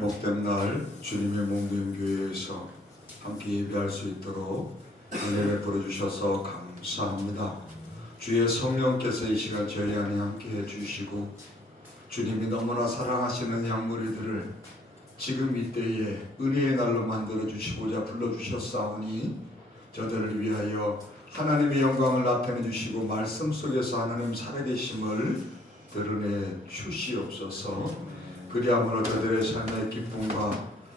복된 날 주님의 몸된 교회에서 함께 예배할 수 있도록 은혜를 베풀어주셔서 감사합니다. 주의 성령께서 이 시간 저희 안에 함께 해주시고 주님이 너무나 사랑하시는 양무리들을 지금 이때에 은혜의 날로 만들어주시고자 불러주셨사오니 저들을 위하여 하나님의 영광을 나타내 주시고 말씀 속에서 하나님 살아계심을 드러내 주시옵소서. 그리함으로 저들의 삶의 기쁨과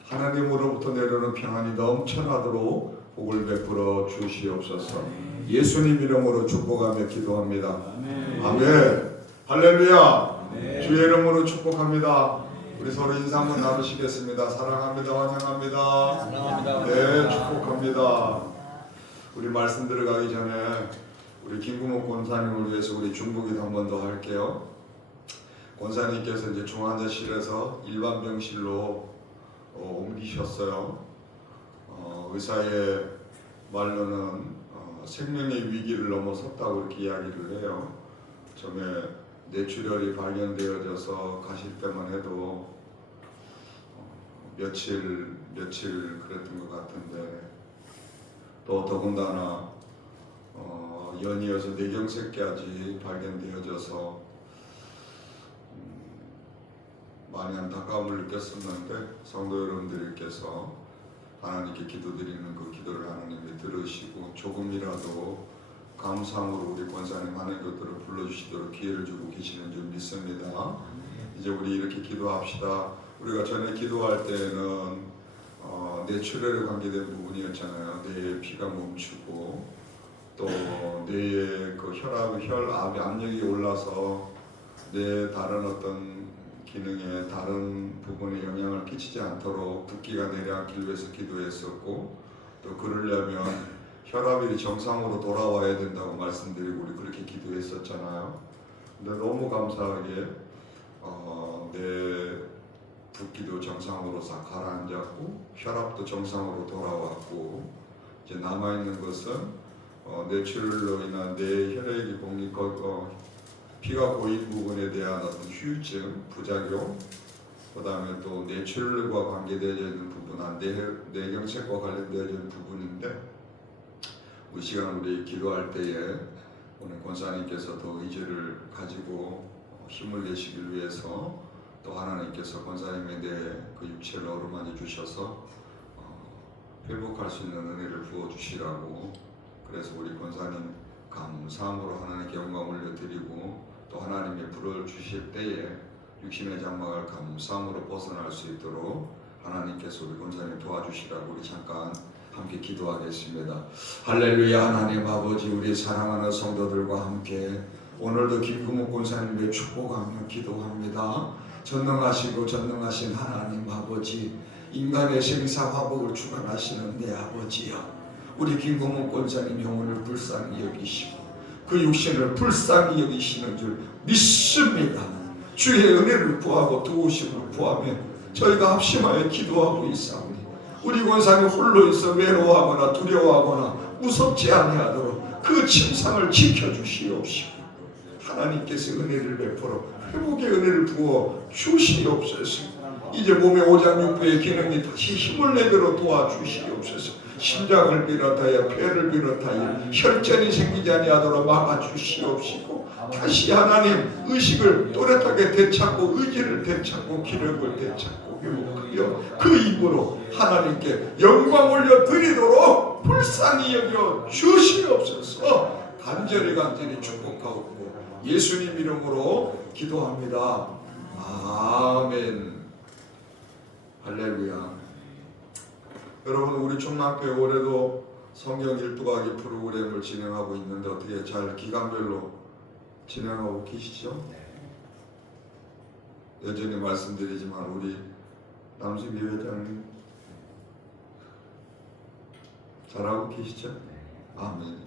하나님으로부터 내려오는 평안이 넘쳐나도록 복을 베풀어 주시옵소서. 예수님 이름으로 축복하며 기도합니다. 아멘. 할렐루야. 주의 이름으로 축복합니다. 우리 서로 인사 한번 나누시겠습니다. 사랑합니다. 환영합니다. 사랑합니다. 네, 축복합니다. 우리 말씀 들어가기 전에 우리 김구목 권사님을 위해서 우리 중보기도 한 번 더 할게요. 권사님께서 이제 중환자실에서 일반 병실로 옮기셨어요. 의사의 말로는 생명의 위기를 넘어섰다고 이렇게 이야기를 해요. 처음에 뇌출혈이 발견되어져서 가실 때만 해도 며칠 그랬던 것 같은데 또 더군다나 연이어서 뇌경색까지 발견되어져서 많이 안타까움을 느꼈었는데 성도 여러분들께서 하나님께 기도드리는 그 기도를 하나님이 들으시고 조금이라도 감사함으로 우리 권사님 하는 것들을 불러주시도록 기회를 주고 계시는 줄 믿습니다. 이제 우리 이렇게 기도합시다. 우리가 전에 기도할 때는 뇌출혈에 관계된 부분이었잖아요. 뇌의 피가 멈추고 또 뇌의 그 혈압 압력이 올라서 뇌의 다른 어떤 기능에 다른 부분에 영향을 끼치지 않도록 붓기가 내려앉기 위해서 기도했었고 또 그러려면 혈압이 정상으로 돌아와야 된다고 말씀드리고 우리 그렇게 기도했었잖아요. 근데 너무 감사하게 내 붓기도 정상으로 싹 가라앉았고 혈압도 정상으로 돌아왔고 이제 남아있는 것은 뇌출혈로 인한 뇌 혈액이 피가 고인 부분에 대한 어떤 후유증, 부작용, 그 다음에 또 뇌출혈과 관계되어 있는 부분, 뇌경색과 관련되어 있는 부분인데 이 시간 우리 기도할 때에 오늘 권사님께서 더 의지를 가지고 힘을 내시길 위해서 또 하나님께서 권사님의 그 육체를 어루만져 주셔서 회복할 수 있는 은혜를 부어 주시라고 그래서 우리 권사님 감사함으로 하나님께 영광 올려드리고 또 하나님의 불을 주실 때에 육신의 장막을 감사함으로 벗어날 수 있도록 하나님께서 우리 권사님 도와주시라고 우리 잠깐 함께 기도하겠습니다. 할렐루야. 하나님 아버지 우리 사랑하는 성도들과 함께 오늘도 김구목 권사님을 축복하며 기도합니다. 전능하시고 전능하신 하나님 아버지 인간의 생사화복을 주관하시는 내 아버지여 우리 김구목 권사님 영혼을 불쌍히 여기시고 그 육신을 불쌍히 여기시는 줄 믿습니다. 주의 은혜를 구하고 도우심을 구하며 저희가 합심하여 기도하고 있사오니 우리 권사님 홀로 있어 외로워하거나 두려워하거나 무섭지 아니하도록 그 침상을 지켜주시옵시고 하나님께서 은혜를 베풀어 회복의 은혜를 부어 주시옵소서. 이제 몸의 오장육부의 기능이 다시 힘을 내도록 도와주시옵소서. 심장을 비롯하여 폐를 비롯하여 혈전이 생기지 아니하도록 막아주시옵시고 다시 하나님 의식을 또렷하게 되찾고 의지를 되찾고 기력을 되찾고 회복하여 그 입으로 하나님께 영광 올려드리도록 불쌍히 여겨 주시옵소서. 간절히 축복하고 예수님 이름으로 기도합니다. 아멘. 할렐루야. 여러분 우리 충남교회 올해도 성경 일두가기 프로그램을 진행하고 있는데 어떻게 잘 기간별로 진행하고 계시죠? 여전히 말씀드리지만 우리 남수기 회장님 잘하고 계시죠? 아멘.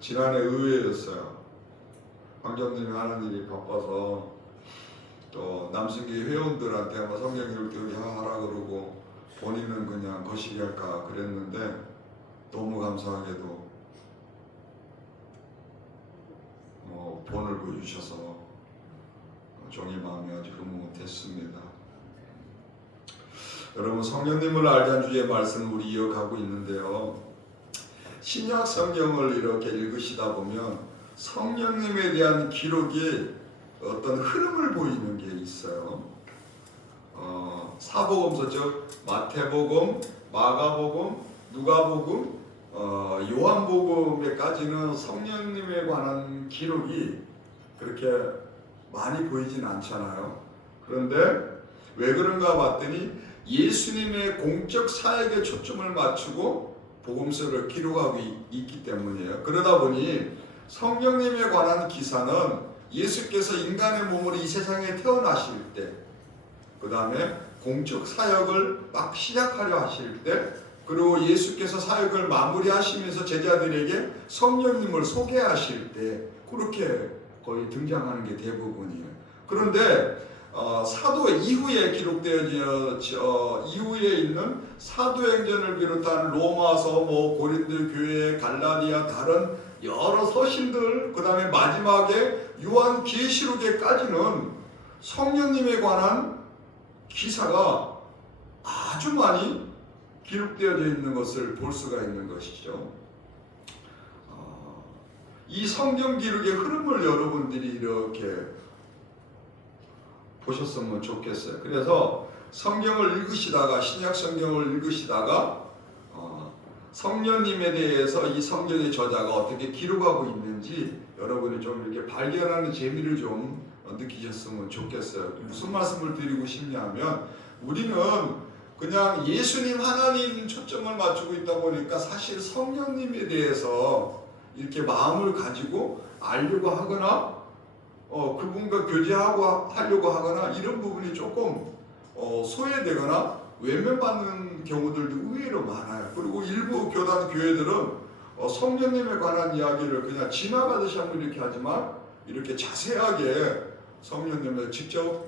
지난해 의회였어요. 황정님이 하는 일이 바빠서 또 남승기 회원들한테 아마 성경 읽기 하라 그러고 본인은 그냥 거시기 할까 그랬는데 너무 감사하게도 본을 보여주셔서 종이 마음이 아주 흐뭇했습니다. 여러분, 성령님을 알자는 주의 말씀을 우리 이어가고 있는데요. 신약 성경을 이렇게 읽으시다 보면 성령님에 대한 기록이 어떤 흐름을 보이는 게 있어요. 사복음서, 즉 마태복음, 마가복음, 누가복음, 요한복음에까지는 성령님에 관한 기록이 그렇게 많이 보이진 않잖아요. 그런데 왜 그런가 봤더니 예수님의 공적 사역에 초점을 맞추고 복음서를 기록하고 있기 때문이에요. 그러다 보니 성령님에 관한 기사는 예수께서 인간의 몸으로 이 세상에 태어나실 때, 그 다음에 공적 사역을 막 시작하려 하실 때, 그리고 예수께서 사역을 마무리하시면서 제자들에게 성령님을 소개하실 때 그렇게 거의 등장하는 게 대부분이에요. 그런데 사도 이후에 기록되어진 이후에 있는 사도행전을 비롯한 로마서, 고린도 교회, 갈라디아, 다른 여러 서신들, 그 다음에 마지막에 요한계시록에까지는 성령님에 관한 기사가 아주 많이 기록되어져 있는 것을 볼 수가 있는 것이죠. 이 성경 기록의 흐름을 여러분들이 이렇게 보셨으면 좋겠어요. 그래서 성경을 읽으시다가, 신약 성경을 읽으시다가 성령님에 대해서 이 성경의 저자가 어떻게 기록하고 있는지 여러분이 좀 이렇게 발견하는 재미를 좀 느끼셨으면 좋겠어요. 무슨 말씀을 드리고 싶냐면, 우리는 그냥 예수님, 하나님 초점을 맞추고 있다 보니까 사실 성령님에 대해서 이렇게 마음을 가지고 알려고 하거나 그분과 교제하고 하려고 하거나 이런 부분이 조금 소외되거나 외면받는 경우들도 의외로 많아요. 그리고 일부 교단 교회들은 성령님에 관한 이야기를 그냥 지나가듯이 한번 이렇게 하지만 이렇게 자세하게 성령님을 직접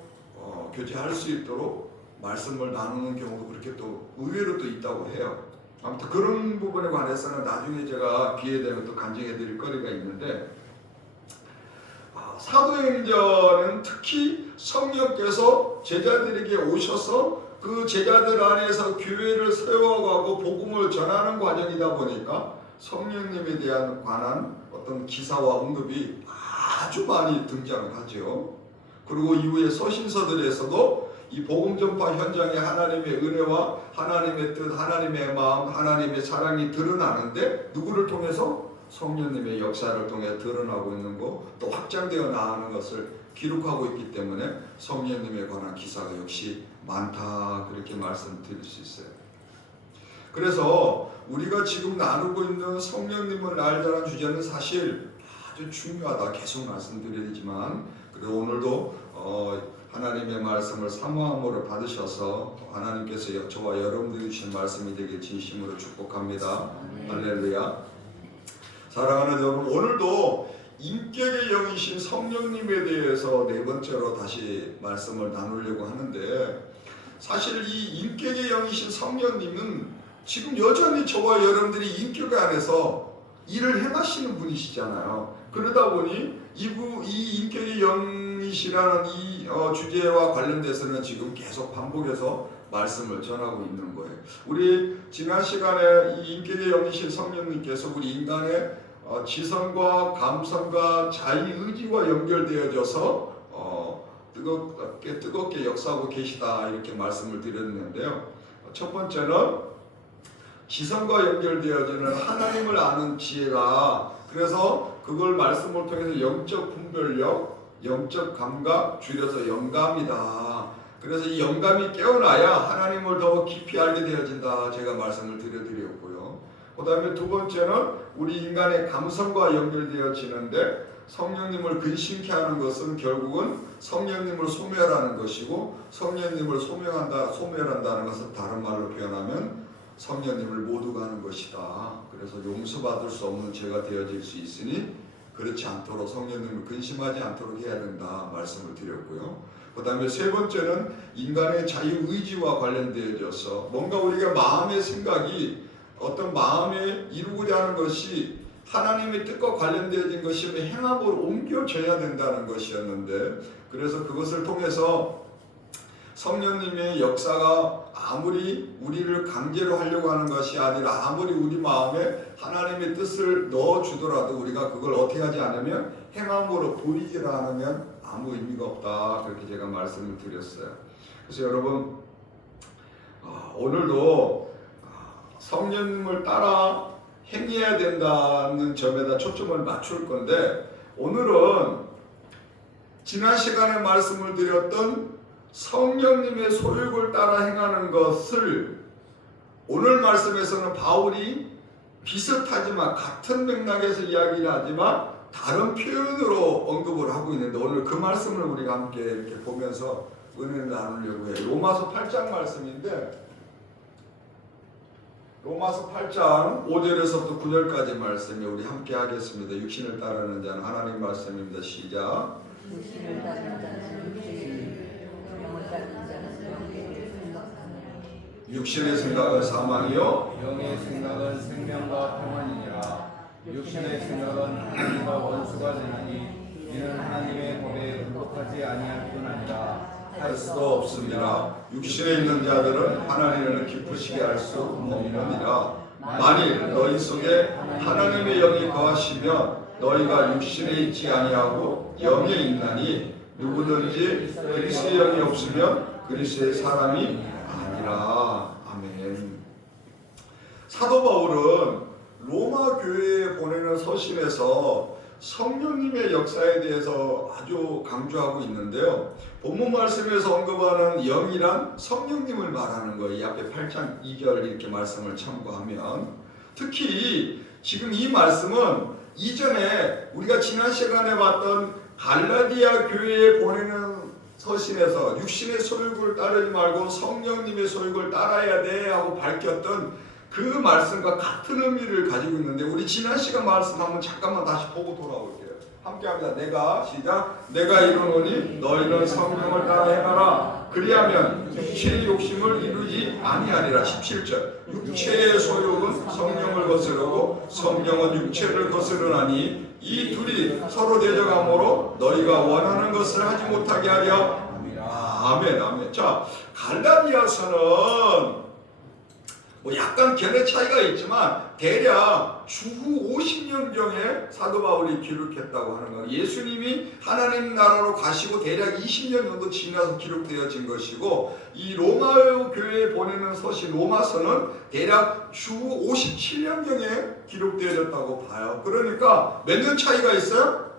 교제할 수 있도록 말씀을 나누는 경우도 그렇게 또 의외로 또 있다고 해요. 아무튼 그런 부분에 관해서는 나중에 제가 기회 되면 또 간증해 드릴 거리가 있는데, 사도행전은 특히 성령께서 제자들에게 오셔서 그 제자들 안에서 교회를 세워가고 복음을 전하는 과정이다 보니까 성령님에 대한 관한 어떤 기사와 언급이 아주 많이 등장을 하죠. 그리고 이후에 서신서들에서도 이 복음 전파 현장에 하나님의 은혜와 하나님의 뜻, 하나님의 마음, 하나님의 사랑이 드러나는데 누구를 통해서? 성령님의 역사를 통해 드러나고 있는 것, 또 확장되어 나가는 것을 기록하고 있기 때문에 성령님에 관한 기사가 역시 많다, 그렇게 말씀드릴 수 있어요. 그래서 우리가 지금 나누고 있는 성령님을 알자는 주제는 사실 아주 중요하다, 계속 말씀드리지만, 그래도 오늘도 하나님의 말씀을 사모함으로 받으셔서 하나님께서 저와 여러분들이 주신 말씀이 되길 진심으로 축복합니다. 할렐루야. 사랑하는 여러분, 오늘도 인격의 영이신 성령님에 대해서 네 번째로 다시 말씀을 나누려고 하는데, 사실 이 인격의 영이신 성령님은 지금 여전히 저와 여러분들이 인격 안에서 일을 행하시는 분이시잖아요. 그러다 보니 이 인격의 영이시라는 이 주제와 관련돼서는 지금 계속 반복해서 말씀을 전하고 있는 거예요. 우리 지난 시간에 이 인격의 영이신 성령님께서 우리 인간의 지성과 감성과 자유의지와 연결되어져서 뜨겁게 역사하고 계시다, 이렇게 말씀을 드렸는데요. 첫 번째는 지성과 연결되어지는 하나님을 아는 지혜라. 그래서 그걸 말씀을 통해서 영적 분별력, 영적 감각, 줄여서 영감이다. 그래서 이 영감이 깨어나야 하나님을 더 깊이 알게 되어진다, 제가 말씀을 드렸고요. 그 다음에 두 번째는 우리 인간의 감성과 연결되어지는데, 성령님을 근심케 하는 것은 결국은 성령님을 소멸하는 것이고, 성령님을 소멸한다는 것은 다른 말로 표현하면 성령님을 못 가는 것이다. 그래서 용서받을 수 없는 죄가 되어질 수 있으니 그렇지 않도록 성령님을 근심하지 않도록 해야 된다, 말씀을 드렸고요. 그 다음에 세 번째는 인간의 자유의지와 관련되어져서 뭔가 우리가 마음의 생각이 어떤 마음에 이루고자 하는 것이 하나님의 뜻과 관련되어진 것이면 행함으로 옮겨져야 된다는 것이었는데, 그래서 그것을 통해서 성령님의 역사가 아무리 우리를 강제로 하려고 하는 것이 아니라 아무리 우리 마음에 하나님의 뜻을 넣어주더라도 우리가 그걸 어떻게 하지 않으면 행함으로 보이지 않으면 아무 의미가 없다. 그렇게 제가 말씀을 드렸어요. 그래서 여러분 오늘도 성령님을 따라 행해야 된다는 점에다 초점을 맞출 건데, 오늘은 지난 시간에 말씀을 드렸던 성령님의 소욕을 따라 행하는 것을 오늘 말씀에서는 바울이 비슷하지만 같은 맥락에서 이야기를 하지만 다른 표현으로 언급을 하고 있는데, 오늘 그 말씀을 우리가 함께 이렇게 보면서 은혜를 나누려고 해요. 로마서 8장 말씀인데, 로마서 8장 5절에서부터 9절까지 말씀이 우리 함께 하겠습니다. 육신을 따르는 자는 하나님 말씀입니다. 시작. 육신을 따르는 자는 영을 따르는 자는 영의 육신의 생각은 사망이요 영의 생각은 생명과 평안이니라. 육신의 생각은 하나님과 원수가 되나니 이는 하나님의 법에 굴복하지 아니할 뿐 아니라 할 수도 없습니다. 육신에 있는 자들은 하나님을 기쁘시게 할 수 없느니라. 만일 너희 속에 하나님의 영이 거하시면 너희가 육신에 있지 아니하고 영에 있나니 누구든지 그리스도의 영이 없으면 그리스도의 사람이 아니라. 아멘. 사도 바울은 로마 교회에 보내는 서신에서 성령님의 역사에 대해서 아주 강조하고 있는데요. 본문 말씀에서 언급하는 영이란 성령님을 말하는 거예요. 이 앞에 8장 2절 이렇게 말씀을 참고하면, 특히 지금 이 말씀은 이전에 우리가 지난 시간에 봤던 갈라디아 교회에 보내는 서신에서 육신의 소욕을 따르지 말고 성령님의 소욕을 따라야 돼 하고 밝혔던 그 말씀과 같은 의미를 가지고 있는데, 우리 지난 시간 말씀 한번 잠깐만 다시 보고 돌아올게요. 함께합니다. 내가 이르노니 너희는 성령을 따라 행하라. 그리하면 육체의 욕심을 이루지 아니하리라. 17절. 육체의 소욕은 성령을 거스르고 성령은 육체를 거스르나니 이 둘이 서로 대적함으로 너희가 원하는 것을 하지 못하게 하려. 아멘, 아멘. 자, 갈라디아서는 약간 견해 차이가 있지만 대략 주후 50년경에 사도 바울이 기록했다고 하는 거예요. 예수님이 하나님 나라로 가시고 대략 20년 정도 지나서 기록되어진 것이고, 이 로마 교회에 보내는 서신 로마서는 대략 주후 57년경에 기록되어졌다고 봐요. 그러니까 몇 년 차이가 있어요?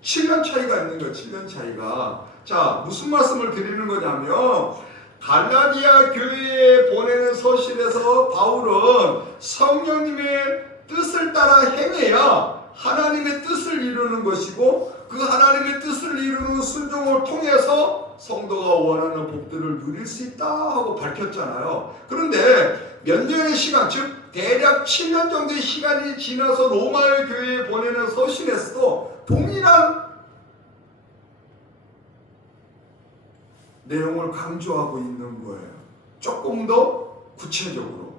7년 차이가 있는 거예요. 7년 차이가. 자, 무슨 말씀을 드리는 거냐면, 갈라디아 교회에 보내는 서신에서 바울은 성령님의 뜻을 따라 행해야 하나님의 뜻을 이루는 것이고, 그 하나님의 뜻을 이루는 순종을 통해서 성도가 원하는 복들을 누릴 수 있다 하고 밝혔잖아요. 그런데 몇 년의 시간, 즉 대략 7년 정도의 시간이 지나서 로마의 교회에 보내는 서신에서도 동일한 내용을 강조하고 있는 거예요. 조금 더 구체적으로.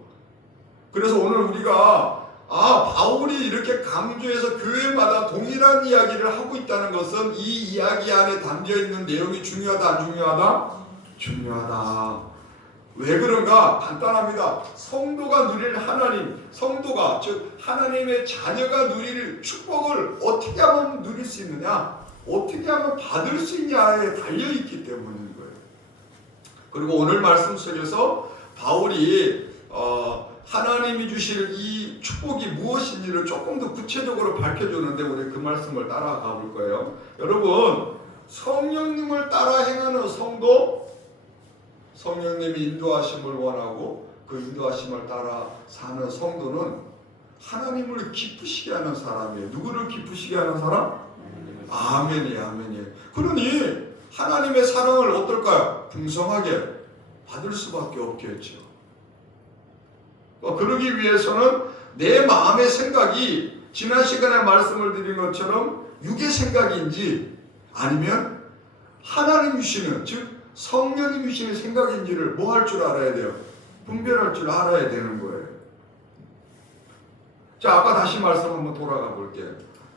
그래서 오늘 우리가 바울이 이렇게 강조해서 교회마다 동일한 이야기를 하고 있다는 것은 이 이야기 안에 담겨 있는 내용이 중요하다, 안 중요하다? 중요하다. 왜 그런가? 간단합니다. 성도가 누릴 하나님, 성도가 즉 하나님의 자녀가 누릴 축복을 어떻게 하면 누릴 수 있느냐, 어떻게 하면 받을 수 있냐에 달려있기 때문인 거예요. 그리고 오늘 말씀 속에서 바울이 하나님이 주실 이 축복이 무엇인지를 조금 더 구체적으로 밝혀주는데, 우리 그 말씀을 따라가 볼 거예요. 여러분, 성령님을 따라 행하는 성도, 성령님이 인도하심을 원하고 그 인도하심을 따라 사는 성도는 하나님을 기쁘시게 하는 사람이에요. 누구를 기쁘시게 하는 사람? 아멘이에요, 아멘이에요. 그러니 하나님의 사랑을 어떨까요? 풍성하게 받을 수밖에 없겠죠. 그러기 위해서는 내 마음의 생각이 지난 시간에 말씀을 드린 것처럼 육의 생각인지 아니면 하나님 주시는, 즉 성령님 주시는 생각인지를 뭐 할 줄 알아야 돼요? 분별할 줄 알아야 되는 거예요. 자, 아까 다시 말씀 한번 돌아가 볼게요.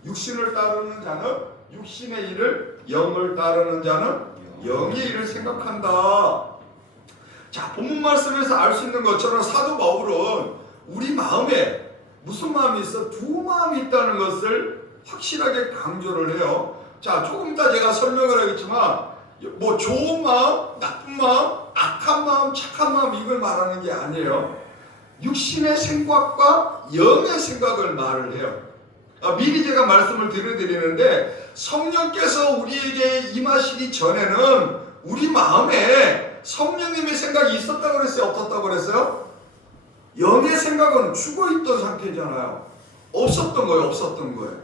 육신을 따르는 자는 육신의 일을, 영을 따르는 자는 영의 일을 생각한다. 자, 본문 말씀에서 알 수 있는 것처럼 사도 바울은 우리 마음에 무슨 마음이 있어? 두 마음이 있다는 것을 확실하게 강조를 해요. 자, 조금 이따 제가 설명을 하겠지만 뭐 좋은 마음, 나쁜 마음, 악한 마음, 착한 마음 이걸 말하는 게 아니에요. 육신의 생각과 영의 생각을 말을 해요. 미리 제가 말씀을 드리는데 성령께서 우리에게 임하시기 전에는 우리 마음에 성령님의 생각이 있었다고 그랬어요? 없었다고 그랬어요? 영의 생각은 죽어있던 상태잖아요. 없었던 거예요.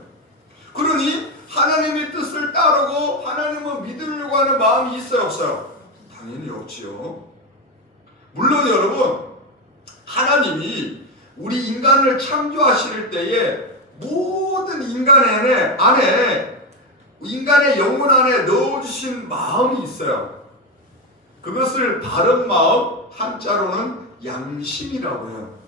그러니 하나님의 뜻을 따르고 하나님을 믿으려고 하는 마음이 있어요? 없어요? 당연히 없지요. 물론 여러분, 하나님이 우리 인간을 창조하실 때에 모든 인간의 안에 인간의 영혼 안에 넣어주신 마음이 있어요. 그것을 바른 마음, 한자로는 양심이라고 해요.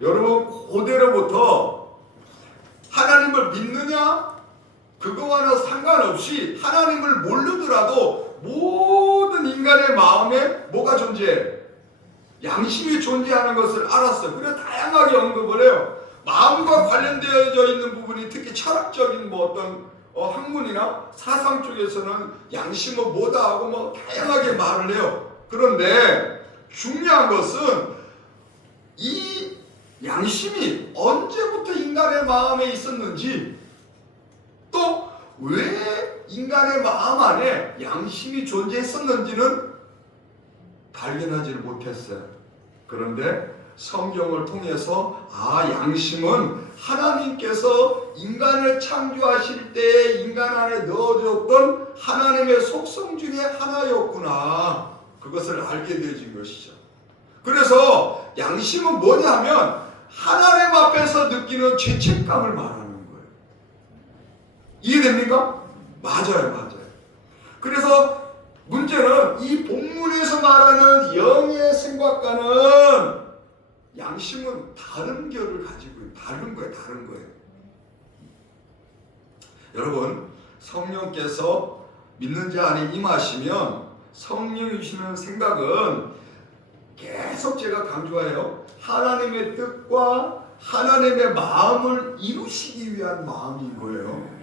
여러분, 고대로부터 하나님을 믿느냐? 그거와는 상관없이 하나님을 모르더라도 모든 인간의 마음에 뭐가 존재해? 양심이 존재하는 것을 알았어요. 그래서 다양하게 언급을 해요. 마음과 관련되어져 있는 부분이 특히 철학적인 뭐 어떤 학문이나 사상 쪽에서는 양심은 뭐다 하고 뭐 다양하게 말을 해요. 그런데 중요한 것은 이 양심이 언제부터 인간의 마음에 있었는지, 또 왜 인간의 마음 안에 양심이 존재했었는지는 발견하지를 못했어요. 그런데 성경을 통해서 양심은 하나님께서 인간을 창조하실 때 인간 안에 넣어줬던 하나님의 속성 중에 하나였구나. 그것을 알게 되어진 것이죠. 그래서 양심은 뭐냐 하면 하나님 앞에서 느끼는 죄책감을 말하는 거예요. 이해됩니까? 맞아요. 그래서 문제는 이 본문에서 말하는 영의 생각과는 양심은 다른 결을 가지고 있어요. 다른 거예요. 여러분, 성령께서 믿는 자 안에 임하시면 성령이 주시는 생각은 계속 제가 강조해요. 하나님의 뜻과 하나님의 마음을 이루시기 위한 마음인 거예요.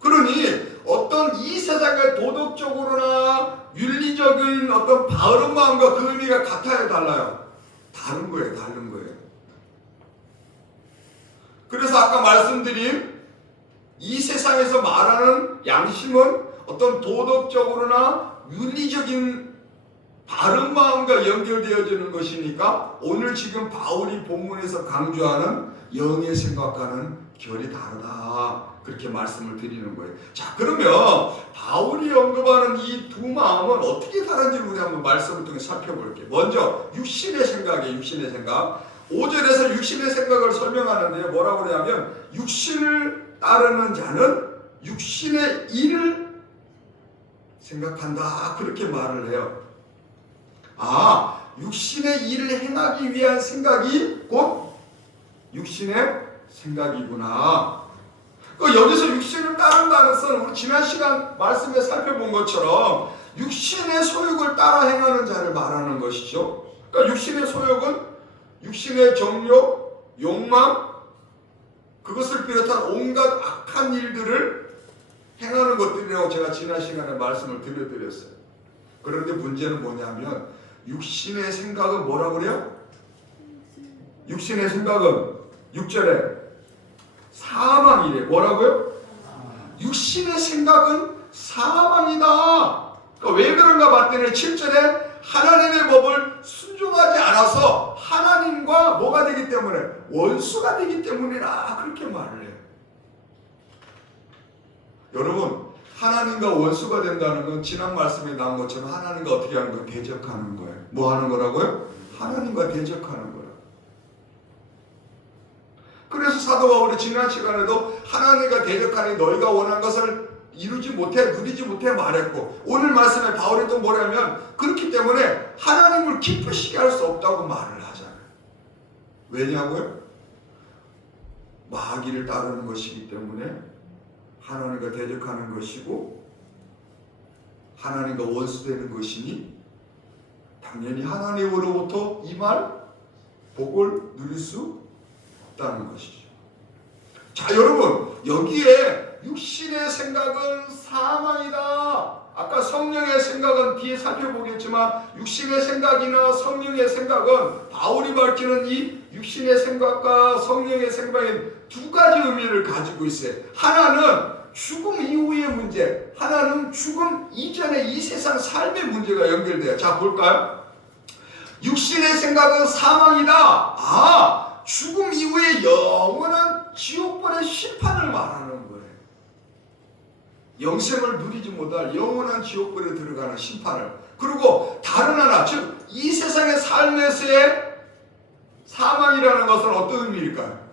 그러니 어떤 이 세상의 도덕적으로나 윤리적인 어떤 바른 마음과 그 의미가 같아요, 달라요? 다른 거예요. 그래서 아까 말씀드린 이 세상에서 말하는 양심은 어떤 도덕적으로나 윤리적인 바른 마음과 연결되어지는 것이니까 오늘 지금 바울이 본문에서 강조하는 영의 생각과는 결이 다르다. 그렇게 말씀을 드리는 거예요. 자, 그러면 바울이 언급하는 이 두 마음은 어떻게 다른지 우리 한번 말씀을 통해 살펴볼게요. 먼저 육신의 생각이에요. 육신의 생각. 5절에서 육신의 생각을 설명하는데요. 뭐라고 그러냐면 육신을 따르는 자는 육신의 일을 생각한다. 그렇게 말을 해요. 육신의 일을 행하기 위한 생각이 곧 육신의 생각이구나. 여기서 육신을 따른다는 것은 우리 지난 시간 말씀에 살펴본 것처럼 육신의 소욕을 따라 행하는 자를 말하는 것이죠. 그러니까 육신의 소욕은 육신의 정욕, 욕망, 그것을 비롯한 온갖 악한 일들을 행하는 것들이라고 제가 지난 시간에 말씀을 드렸어요. 그런데 문제는 뭐냐면 육신의 생각은 뭐라고 그래요? 육신의 생각은 6절에 사망이래. 뭐라고요? 육신의 생각은 사망이다. 그러니까 왜 그런가 봤더니 7절에 하나님의 법을 순종하지 않아서 하나님과 뭐가 되기 때문에? 원수가 되기 때문이라. 그렇게 말을 해요. 여러분, 하나님과 원수가 된다는 건 지난 말씀에 나온 것처럼 하나님과 어떻게 하는 거예요? 대적하는 거예요. 뭐 하는 거라고요? 하나님과 대적하는 거예요. 그래서 사도 바울이 지난 시간에도 하나님과 대적하니 너희가 원한 것을 이루지 못해, 누리지 못해 말했고, 오늘 말씀에 바울이 또 뭐냐면 그렇기 때문에 하나님을 기쁘시게 할 수 없다고 말을 하잖아요. 왜냐고요? 마귀를 따르는 것이기 때문에 하나님과 대적하는 것이고 하나님과 원수되는 것이니 당연히 하나님으로부터 임할 복을 누릴 수 없다는 것이죠. 자, 여러분, 여기에 육신의 생각은 사망이다. 아까 성령의 생각은 뒤에 살펴보겠지만 육신의 생각이나 성령의 생각은 바울이 밝히는 이 육신의 생각과 성령의 생각인 두 가지 의미를 가지고 있어요. 하나는 죽음 이후의 문제, 하나는 죽음 이전의 이 세상 삶의 문제가 연결돼요. 자, 볼까요? 육신의 생각은 사망이다. 아, 죽음 이후의 영원한 지옥벌의 심판을 말하는 거예요. 영생을 누리지 못할 영원한 지옥벌에 들어가는 심판을. 그리고 다른 하나, 즉 이 세상의 삶에서의 사망이라는 것은 어떤 의미일까요?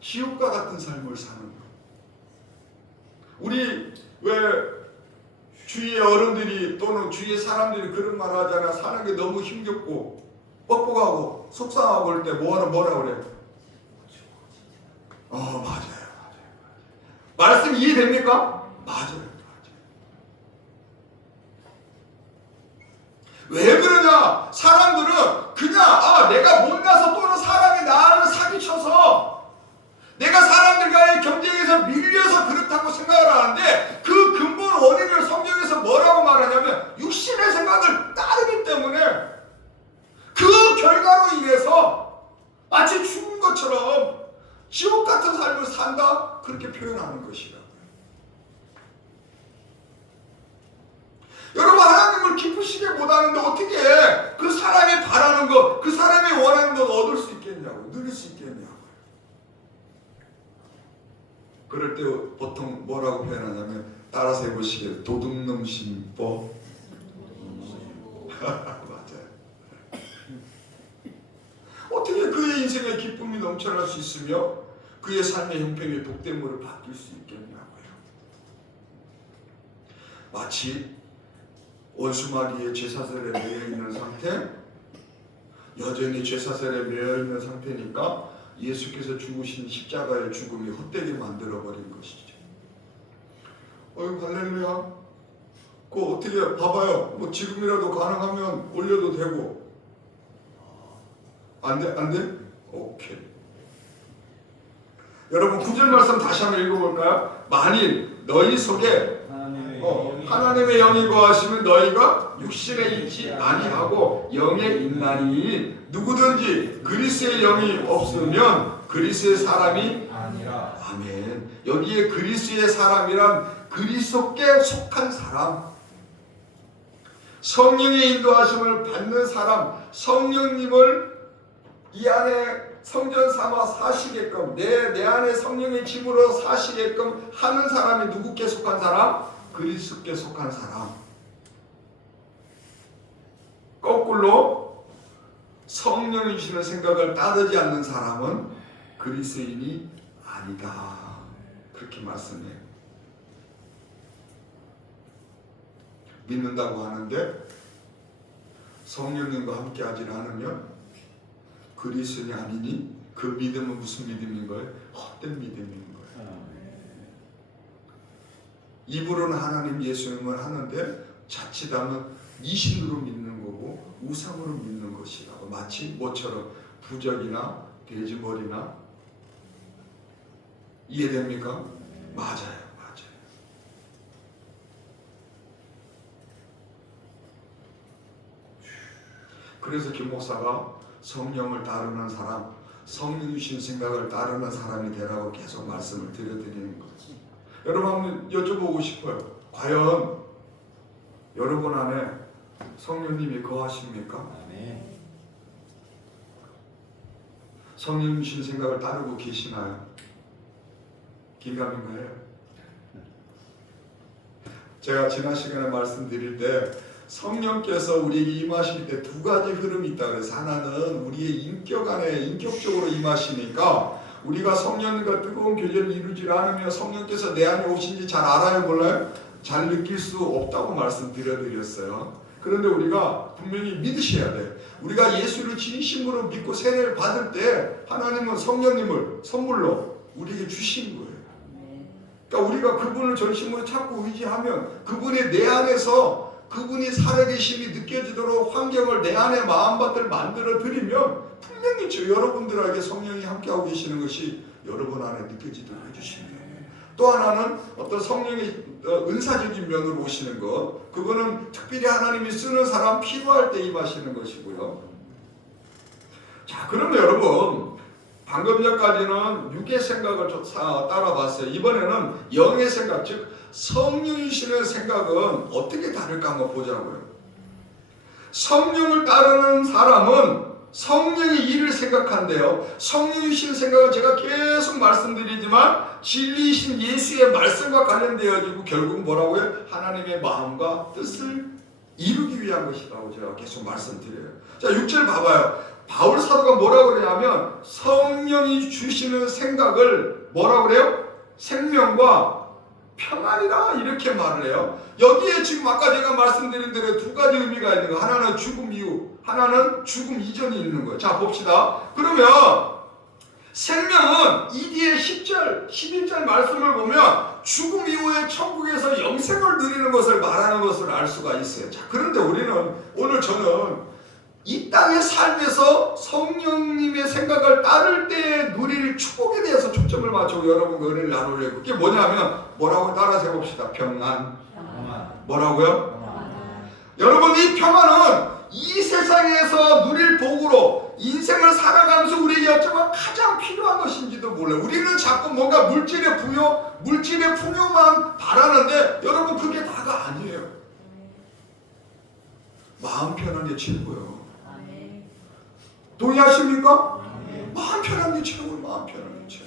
지옥과 같은 삶을 사는 것. 우리 왜 주위의 어른들이 또는 주위의 사람들이 그런 말 하잖아. 사는 게 너무 힘겹고 뻑뻑하고 속상하고 그럴 때 뭐라 그래? 맞아요. 말씀 이해됩니까? 맞아요. 왜 그러냐? 사람들은 그냥 내가 못나서 또는 사람이 나를 사기쳐서 내가 사람들과의 경쟁에서 밀려서 그렇다고 생각을 하는데 그 근본 원인을 성경에서 뭐라고 말하냐면 육신의 생각을 따르기 때문에 그 결과로 인해서 마치 죽은 것처럼 지옥 같은 삶을 산다? 그렇게 표현하는 것이라고요. 여러분, 하나님을 기쁘시게 못하는데 어떻게 그 사람이 바라는 것, 그 사람이 원하는 것 얻을 수 있겠냐고, 누릴 수 있겠냐고. 그럴 때 보통 뭐라고 표현하냐면 따라서 해보시게 도둑놈 신법. 맞아요. 어떻게 그의 인생에 기쁨이 넘쳐날 수 있으며 그의 삶의 형편이 복됨으로 바뀔 수 있겠냐고요. 마치 원수마귀의 죄사슬에 매여있는 상태, 여전히 죄사슬에 매여있는 상태니까 예수께서 죽으신 십자가의 죽음이 헛되게 만들어버린 것이죠. 할렐루야. 그거 어떻게 봐봐요. 뭐 지금이라도 가능하면 올려도 되고. 안 돼? 오케이. 여러분 9절 말씀 다시 한번 읽어볼까요? 만일 너희 속에 하나님의 영이 거하시면 너희가 육신에 있지 아니하고 영에 있나니 누구든지 그리스도의 영이 없으면 그리스도의 사람이 아니라. 아멘. 여기에 그리스도의 사람이란 그리스도께 속한 사람, 성령의 인도하심을 받는 사람, 성령님을 이 안에 성전 삼아 사시게끔 내 안에 성령의 집으로 사시게끔 하는 사람이 누구께 속한 사람? 그리스도께 속한 사람. 거꾸로 성령이 주시는 생각을 따르지 않는 사람은 그리스도인이 아니다. 그렇게 말씀해요. 믿는다고 하는데 성령님과 함께 하지 않으면 그리스도인이 아니니 그 믿음은 무슨 믿음인 거예요? 헛된 믿음인 거예요. 입으로는 하나님 예수님을 하는데 자칫하면 이신으로 믿는 거고 우상으로 믿는 것이라고. 마치 뭐처럼 부적이나 돼지머리나. 이해됩니까? 맞아요. 그래서 김 목사가 성령을 따르는 사람, 성령 주신 생각을 따르는 사람이 되라고 계속 말씀을 드려드리는 거지. 여러분 한번 여쭤보고 싶어요. 과연 여러분 안에 성령님이 거하십니까? 아멘. 성령 주신 생각을 따르고 계시나요? 긴가민가요? 제가 지난 시간에 말씀드릴 때 성령께서 우리에게 임하실 때 두 가지 흐름이 있다 그래서 하나는 우리의 인격 안에 인격적으로 임하시니까 우리가 성령과 뜨거운 교제를 이루지 않으며 성령께서 내 안에 오신지 잘 알아요 몰라요? 잘 느낄 수 없다고 말씀드렸어요. 그런데 우리가 분명히 믿으셔야 돼. 우리가 예수를 진심으로 믿고 세례를 받을 때 하나님은 성령님을 선물로 우리에게 주신 거예요. 그러니까 우리가 그분을 전심으로 찾고 의지하면 그분이 내 안에서 그분이 살아계심이 느껴지도록 환경을 내 안에 마음밭을 만들어 드리면 분명히 여러분들에게 성령이 함께하고 계시는 것이 여러분 안에 느껴지도록 해주십니다. 또 하나는 어떤 성령의 은사적인 면으로 오시는 것, 그거는 특별히 하나님이 쓰는 사람 필요할 때 임하시는 것이고요. 자, 그러면 여러분, 방금 전까지는 육의 생각을 따라봤어요. 이번에는 영의 생각, 즉 성령이시는 생각은 어떻게 다를까 한번 보자고요. 성령을 따르는 사람은 성령의 일을 생각한대요. 성령이신 생각은 제가 계속 말씀드리지만 진리이신 예수의 말씀과 관련되어지고 결국 뭐라고요? 하나님의 마음과 뜻을 이루기 위한 것이라고 제가 계속 말씀드려요. 자, 6절 봐봐요. 바울 사도가 뭐라고 그러냐면 성령이 주시는 생각을 뭐라고 그래요? 생명과 평안이라 이렇게 말을 해요. 여기에 지금 아까 제가 말씀드린 대로 두 가지 의미가 있는 거예요. 하나는 죽음 이후, 하나는 죽음 이전이 있는 거예요. 자, 봅시다. 그러면 생명은 이 뒤에 10절, 11절 말씀을 보면 죽음 이후에 천국에서 영생을 누리는 것을 말하는 것을 알 수가 있어요. 자, 그런데 우리는 오늘 저는 이 땅의 삶에서 성령님의 생각을 따를 때의 누릴 축복에 대해서 초점을 맞추고 여러분과 은혜를 나누려고. 그게 뭐냐면 뭐라고 따라서 해봅시다. 평안. 뭐라고요? 여러분, 이 평안은 이 세상에서 누릴 복으로 인생을 살아가면서 우리에게 어쩌면 가장 필요한 것인지도 몰라요. 우리는 자꾸 뭔가 물질의 부여, 물질의 풍요만 바라는데 여러분 그게 다가 아니에요. 마음 편안이 최고요. 동의하십니까? 마음 편안이 최고요. 마음 편안이 최고.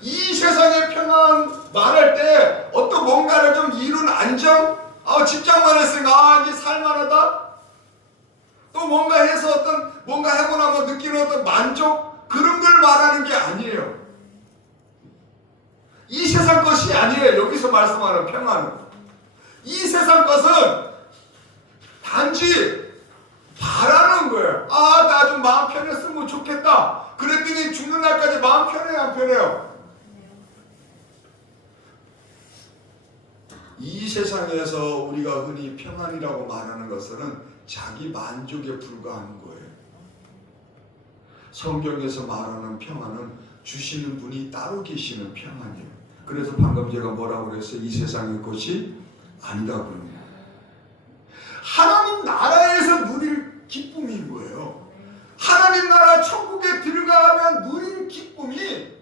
이 세상의 평안 말할 때 어떤 뭔가를 좀 이룬 안정, 직장만 했으니까 이게 살만하다. 또 뭔가 해서 어떤 뭔가 하고 나면 느끼는 어떤 만족, 그런 걸 말하는 게 아니에요. 이 세상 것이 아니에요. 여기서 말씀하는 평안은 이 세상 것은 단지 바라는 거예요. 나 좀 마음 편했으면 좋겠다. 그랬더니 죽는 날까지 마음 편해요, 안 편해요? 이 세상에서 우리가 흔히 평안이라고 말하는 것은 자기 만족에 불과한 거예요. 성경에서 말하는 평안은 주시는 분이 따로 계시는 평안이에요. 그래서 방금 제가 뭐라고 그랬어요? 이 세상의 것이 아니라고 그러는 거예요. 하나님 나라에서 누릴 기쁨인 거예요. 하나님 나라 천국에 들어가면 누릴 기쁨이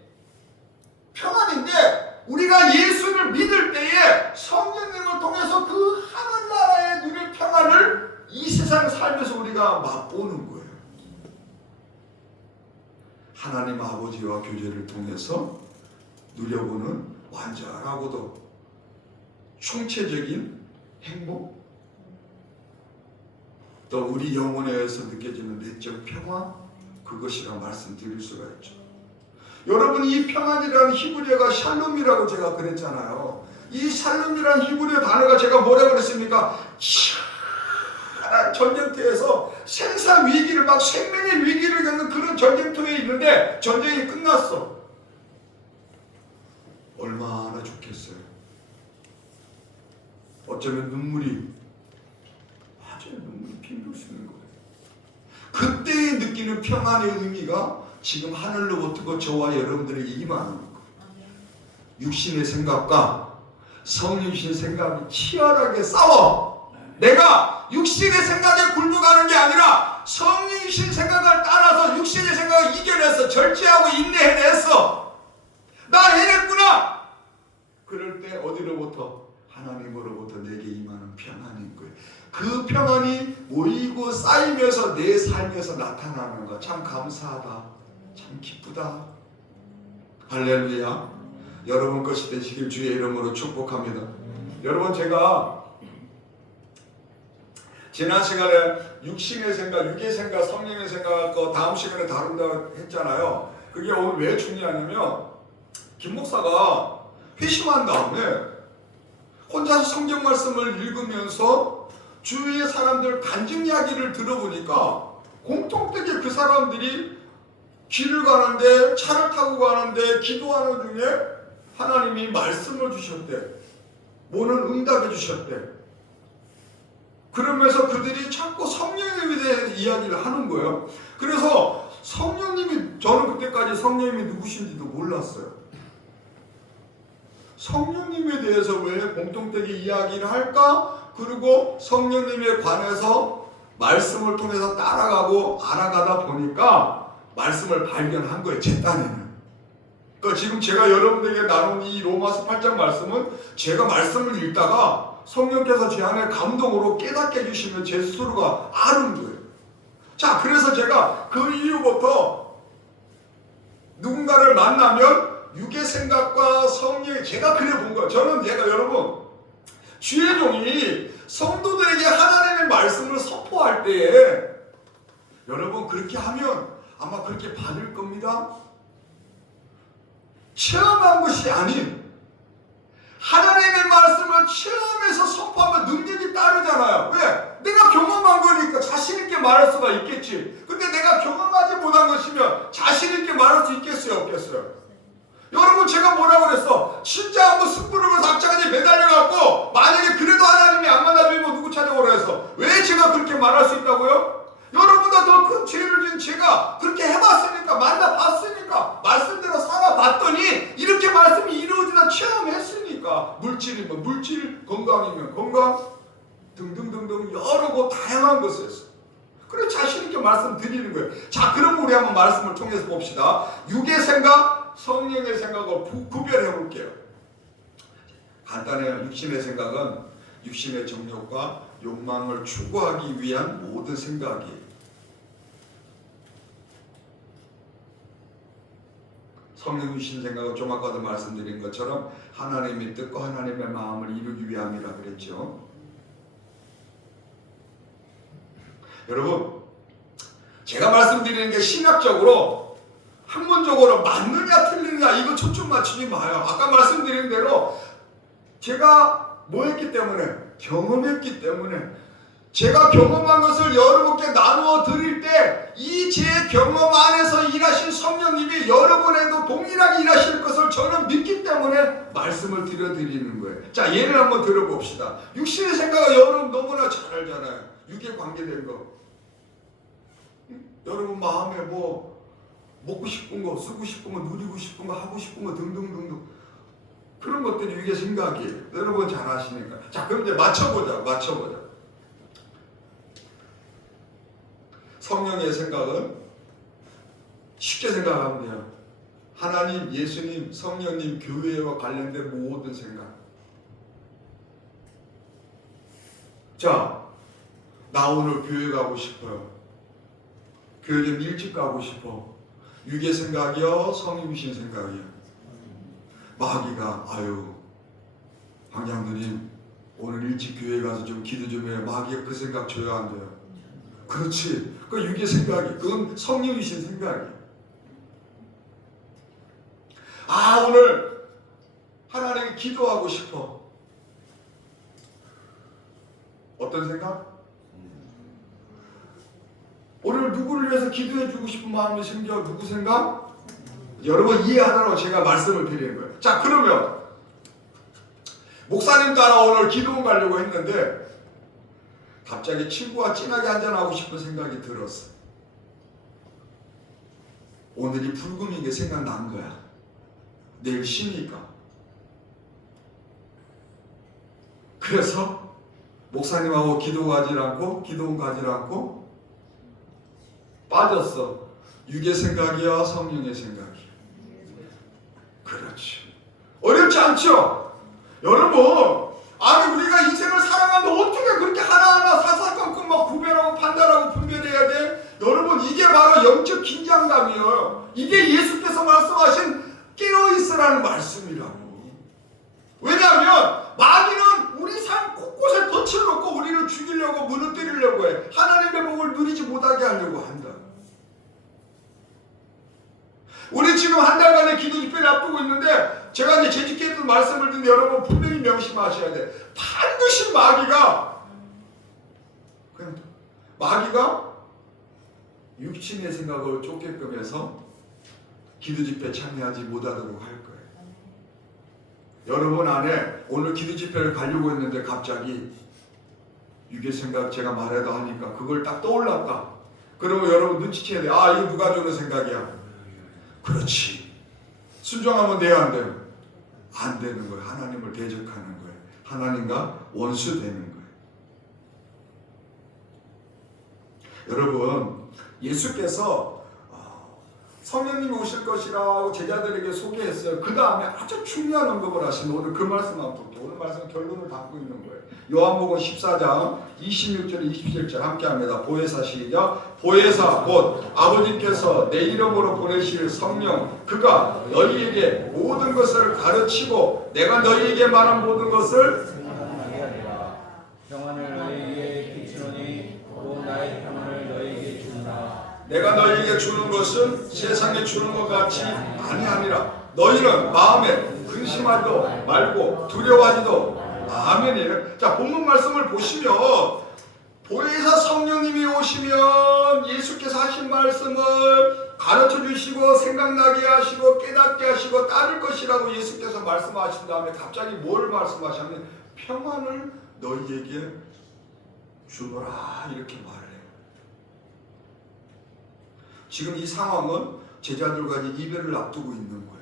평안인데 우리가 예수를 믿을 때에 성령님을 통해서 그 하늘나라에 누릴 평안을 이 세상 살면서 우리가 맛보는 거예요. 하나님 아버지와 교제를 통해서 누려보는 완전하고도 총체적인 행복, 또 우리 영혼에서 느껴지는 내적 평화, 그것이라 말씀드릴 수가 있죠. 여러분, 이 평안이라는 히브리어가 샬롬이라고 제가 그랬잖아요. 이 샬롬이라는 히브리어 단어가 제가 뭐라고 그랬습니까? 전쟁터에서 생사 위기를 막 생명의 위기를 겪는 그런 전쟁터에 있는데 전쟁이 끝났어. 얼마나 좋겠어요. 어쩌면 눈물이 핑돌 수 있는 거예요. 그때에 느끼는 평안의 의미가 지금 하늘로부터 저와 여러분들에게 임하는 거예요. 육신의 생각과 성령이신 생각이 치열하게 싸워. 내가 육신의 생각에 굴복하는 게 아니라 성령이신 생각을 따라서 육신의 생각을 이겨냈어. 절제하고 인내해냈어. 나 해냈구나. 그럴 때 어디로부터? 하나님으로부터 내게 임하는 평안인 거예요. 그 평안이 모이고 쌓이면서 내 삶에서 나타나는 거 참 감사하다. 참 기쁘다. 할렐루야. 여러분 것이 되시길 주의 이름으로 축복합니다. 여러분, 제가 지난 시간에 육신의 생각, 육의 생각, 성령의 생각 다음 시간에 다룬다고 했잖아요. 그게 오늘 왜 중요하냐면 김 목사가 회심한 다음에 혼자서 성경 말씀을 읽으면서 주위의 사람들 간증 이야기를 들어보니까 공통되게 그 사람들이 길을 가는데, 차를 타고 가는데 기도하는 중에 하나님이 말씀을 주셨대. 뭐는 응답해 주셨대. 그러면서 그들이 자꾸 성령님에 대해 이야기를 하는 거예요. 그래서 성령님이, 저는 그때까지 성령님이 누구신지도 몰랐어요. 성령님에 대해서 왜 공통되게 이야기를 할까? 그리고 성령님에 관해서 말씀을 통해서 따라가고 알아가다 보니까 말씀을 발견한 거예요. 제 딴에는. 그러니까 지금 제가 여러분들에게 나눈 이 로마서 8장 말씀은 제가 말씀을 읽다가 성령께서 제 안에 감동으로 깨닫게 해주시면 제 스스로가 아는 거예요. 자, 그래서 제가 그 이후부터 누군가를 만나면 육의 생각과 성령의, 제가 그래 본 거예요. 저는 제가 여러분, 주의 종이 성도들에게 하나님의 말씀을 선포할 때에 여러분 그렇게 하면 아마 그렇게 받을 겁니다. 체험한 것이 아닌 하나님의 말씀을 체험해서 선포하면 능력이 따르잖아요. 왜? 내가 경험한 거니까 자신 있게 말할 수가 있겠지. 근데 내가 경험하지 못한 것이면 자신 있게 말할 수 있겠어요, 없겠어요? 여러분, 제가 뭐라고 그랬어? 진짜 한번 승부욕을 당장에 매달려갖고 만약에 그래도 하나님이 안 만나주면 누구 찾아오라 해서 왜 제가 그렇게 말할 수 있다고요? 여러분보다 더 큰 죄를 지은 제가 그렇게 해봤으니까, 만나봤으니까, 말씀대로 살아봤더니 이렇게 말씀이 이루어지다 체험했으니까, 물질이면 물질, 건강이면 건강 등등등등 여러 고 다양한 것을 했어. 그래 자신 있게 말씀드리는 거예요. 자, 그럼 우리 한번 말씀을 통해서 봅시다. 육의 생각, 성령의 생각을 구별해 볼게요. 간단해요. 육신의 생각은 육신의 정욕과 욕망을 추구하기 위한 모든 생각이에요. 성령 주신 생각은 좀 아까도 말씀드린 것처럼 하나님의 뜻과 하나님의 마음을 이루기 위함이라 그랬죠. 여러분, 제가 말씀드리는 게 신학적으로 학문적으로 맞느냐 틀리느냐 이거 초점 맞추지 마요. 아까 말씀드린 대로 제가 뭐 했기 때문에, 경험했기 때문에, 제가 경험한 것을 여러분께 나누어 드릴 때 이 제 경험 안에서 일하신 성령님이 여러분에도 동일하게 일하실 것을 저는 믿기 때문에 말씀을 드리는 거예요. 자, 예를 한번 들어봅시다. 육신의 생각은 여러분 너무나 잘 알잖아요. 육에 관계된 거. 여러분 마음에 뭐 먹고 싶은 거, 쓰고 싶은 거, 누리고 싶은 거, 하고 싶은 거 등등등등 그런 것들이 육의 생각이에요. 여러분 잘 아시니까. 자, 그럼 이제 맞춰보자. 성령의 생각은 쉽게 생각하면 돼요. 하나님, 예수님, 성령님, 교회와 관련된 모든 생각. 자, 나 오늘 교회 가고 싶어요. 교회 좀 일찍 가고 싶어. 육의 생각이요, 성령이신 생각이요. 마귀가, 아유, 황장도님 오늘 일찍 교회 가서 좀 기도 좀 해요. 마귀가 그 생각 줘야 안 돼요. 그렇지. 그 육의 생각이, 그건 성령이신 생각이에요. 아, 오늘 하나님께 기도하고 싶어. 어떤 생각? 오늘 누구를 위해서 기도해주고 싶은 마음이 생겨. 누구 생각? 여러분 이해하라고 제가 말씀을 드리는 거예요. 자, 그러면 목사님 따라 오늘 기도원 가려고 했는데 갑자기 친구와 진하게 한잔하고 싶은 생각이 들었어. 오늘이 불금인 게 생각난 거야. 내일 쉬니까. 그래서 목사님하고 기도원 가지 않고 빠졌어. 육의 생각이야, 성령의 생각이야. 그렇지. 어렵지 않죠? 여러분, 아니 우리가 인생을 살아가는데 어떻게 그렇게 하나하나 사사건건 막 구별하고 판단하고 분별해야 돼? 여러분, 이게 바로 영적 긴장감이에요. 이게 예수께서 말씀하신 깨어있으라는 말씀이라고. 왜냐하면 마귀는 우리 삶 곳곳에 덫을 놓고 우리를 죽이려고 무너뜨리려고 해. 하나님의 복을 누리지 못하게 하려고 한다. 우리 지금 한 달간의 기도 집회를 앞두고 있는데 제가 이제 재직했던 말씀을 듣는데 여러분 분명히 명심하셔야 돼. 반드시 마귀가 육신의 생각을 쫓게끔 해서 기도 집회 참여하지 못하도록 할 거예요. 여러분 안에 오늘 기도 집회를 가려고 했는데 갑자기 유괴 생각 제가 말해도 하니까 그걸 딱 떠올랐다. 그러면 여러분 눈치채야 돼. 아, 이거 누가 주는 생각이야. 그렇지. 순종하면 돼요, 안 돼요? 안 되는 거예요. 하나님을 대적하는 거예요. 하나님과 원수 되는 거예요. 여러분, 예수께서 성령님이 오실 것이라고 제자들에게 소개했어요. 그 다음에 아주 중요한 언급을 하시는 오늘 그 말씀만 볼게요. 오늘 말씀 결론을 담고 있는 거예요. 요한복음 14장 26절 27절 함께합니다. 보혜사 시작. 보혜사 곧 아버지께서 내 이름으로 보내실 성령 그가 너희에게 모든 것을 가르치고 내가 너희에게 말한 모든 것을 생각나게 하리라. 평안을 너희에게 끼치노니 곧 나의 평안을 너희에게 주노라. 내가 너희에게 주는 것은 세상에 주는 것 같이 아니하니라. 너희는 마음에 근심하지도 말고 두려워하지도. 아멘이에요. 자, 본문 말씀을 보시면 보혜사 성령님이 오시면 예수께서 하신 말씀을 가르쳐 주시고 생각나게 하시고 깨닫게 하시고 따를 것이라고 예수께서 말씀하신 다음에 갑자기 뭘 말씀하셨냐면 평안을 너희에게 주노라 이렇게 말해요. 지금 이 상황은 제자들과 이별을 앞두고 있는 거예요.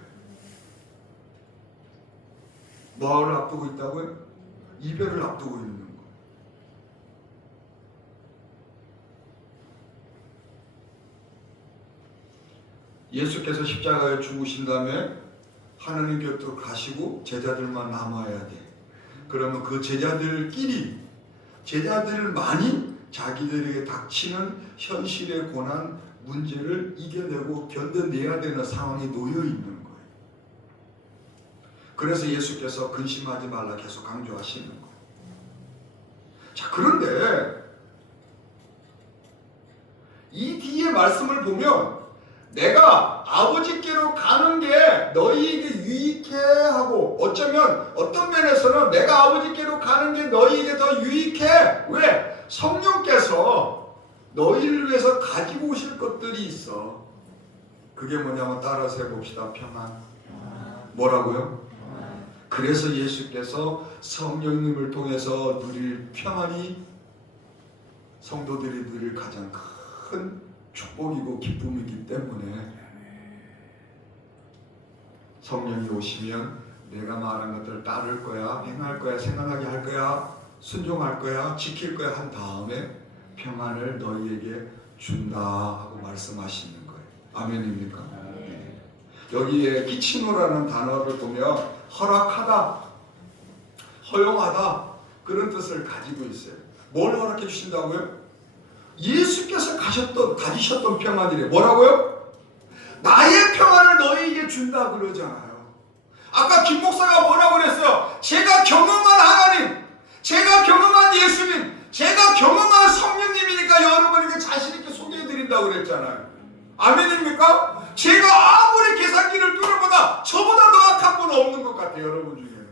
뭐를 앞두고 있다고요? 이별을 앞두고 있는 거예요. 예수께서 십자가에 죽으신 다음에 하나님 곁으로 가시고 제자들만 남아야 돼. 그러면 그 제자들만이 자기들에게 닥치는 현실의 고난, 문제를 이겨내고 견뎌내야 되는 상황에 놓여 있는 거예요. 그래서 예수께서 근심하지 말라 계속 강조하시는 거예요. 자, 그런데 이 뒤에 말씀을 보면 내가 아버지께로 가는 게 너희에게 유익해 하고 어쩌면 어떤 면에서는 내가 아버지께로 가는 게 너희에게 더 유익해. 왜? 성령께서 너희를 위해서 가지고 오실 것들이 있어. 그게 뭐냐면 따라서 해봅시다. 평안. 뭐라고요? 그래서 예수께서 성령님을 통해서 누릴 평안이 성도들이 누릴 가장 큰 축복이고 기쁨이기 때문에 성령이 오시면 내가 말한 것들을 따를 거야, 행할 거야, 생각하게 할 거야, 순종할 거야, 지킬 거야 한 다음에 평안을 너희에게 준다 하고 말씀하시는 거예요. 아멘입니까? 네. 여기에 끼치노라는 단어를 보면 허락하다, 허용하다 그런 뜻을 가지고 있어요. 뭘 허락해 주신다고요? 예수께서 가지셨던 평안이래. 뭐라고요? 나의 평안을 너희에게 준다 그러잖아요. 아까 김 목사가 뭐라고 그랬어요? 제가 경험한 하나님, 제가 경험한 예수님, 제가 경험한 성령님이니까 여러분에게 자신있게 소개해드린다고 그랬잖아요. 아멘입니까? 제가 아무리 계산기를 뚫어보다 저보다 더 악한 분은 없는 것 같아요. 여러분 중에는.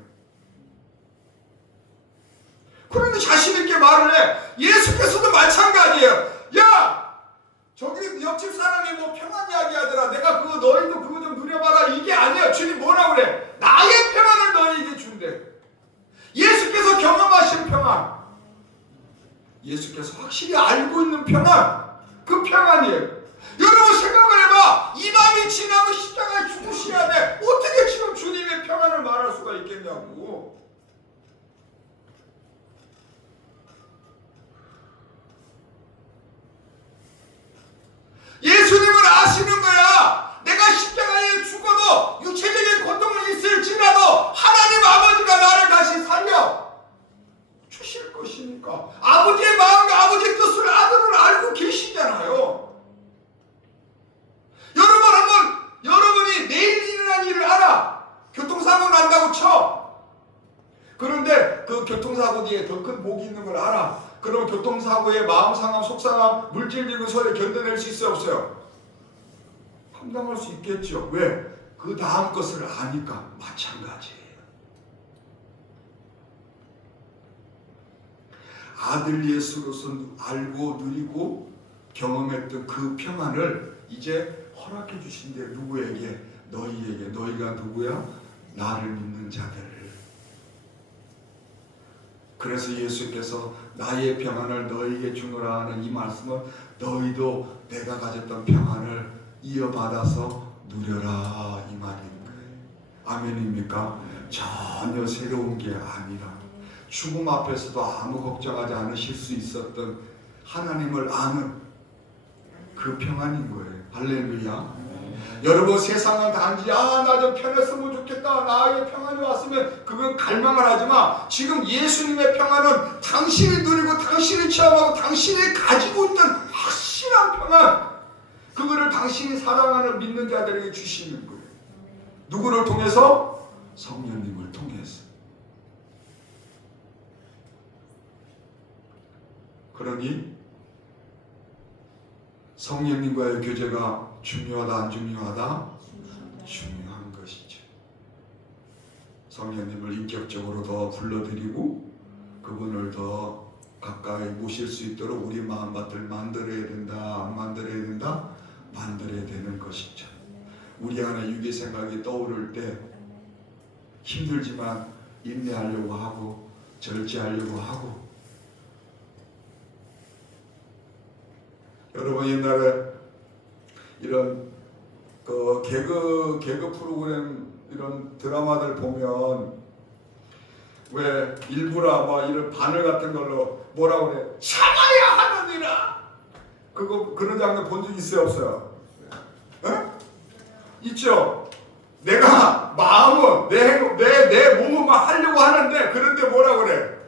그런데 자신있게 말을 해. 예수께서도 마찬가지예요. 야! 저기 옆집 사람이 뭐 평안 이야기하더라. 내가 그거 너희도 그거 좀 누려봐라. 이게 아니야. 주님 뭐라 그래? 나의 평안을 너희에게 준대. 예수께서 경험하신 평안. 예수께서 확실히 알고 있는 평안. 그 평안이에요. 여러분 생각을 해봐. 이 밤이 지나고 십자가에 죽으셔야 돼. 어떻게 지금 주님의 평안을 말할 수가 있겠냐고. 예수님을 아시는 거야. 내가 십자가에 죽어도 육체적인 고통은 있을지라도 하나님 아버지가 나를 다시 살려 주실 것이니까. 아버지의 마음과 아버지의 뜻을 아들은 알고 계시잖아요. 여러분이 내일 일어난 일을 알아. 교통사고 난다고 쳐. 그런데 그 교통사고 뒤에 더 큰 복이 있는 걸 알아. 그럼 교통사고의 마음 상함, 속상함, 물질적인 소리 견뎌낼 수 있어요, 없어요? 감당할 수 있겠죠. 왜? 그 다음 것을 아니까. 마찬가지예요. 아들 예수로서 알고 누리고 경험했던 그 평안을 이제 허락해 주신대. 누구에게? 너희에게. 너희가 누구야? 나를 믿는 자들. 그래서 예수께서 나의 평안을 너희에게 주노라 하는 이 말씀은 너희도 내가 가졌던 평안을 이어받아서 누려라 이 말인 거예요. 아멘입니까? 전혀 새로운 게 아니라 죽음 앞에서도 아무 걱정하지 않으실 수 있었던 하나님을 아는 그 평안인 거예요. 할렐루야. 여러분, 세상은 단지 나 좀 편했으면 좋겠다, 나에게 평안이 왔으면, 그건 갈망을 하지만 지금 예수님의 평안은 당신이 누리고 당신이 체험하고 당신이 가지고 있던 확실한 평안, 그거를 당신이 사랑하는 믿는 자들에게 주시는 거예요. 누구를 통해서? 성령님을 통해서. 그러니 성령님과의 교제가 중요하다 안 중요하다? 중요한 것이죠. 성령님을 인격적으로 더 불러들이고 그분을 더 가까이 모실 수 있도록 우리 마음밭을 만들어야 된다. 안 만들어야 된다? 만들어야 되는 것이죠. 우리 안에 유괴 생각이 떠오를 때 힘들지만 인내하려고 하고 절제하려고 하고. 여러분, 옛날에 이런 개그 프로그램 이런 드라마들 보면 왜 일부라 막 이런 바늘 같은 걸로 뭐라 그래? 참아야 하느니라. 그런 장면 본 적 있어요, 없어요? 에? 있죠. 내가 마음은 내 몸은 막 하려고 하는데 그런데 뭐라 그래?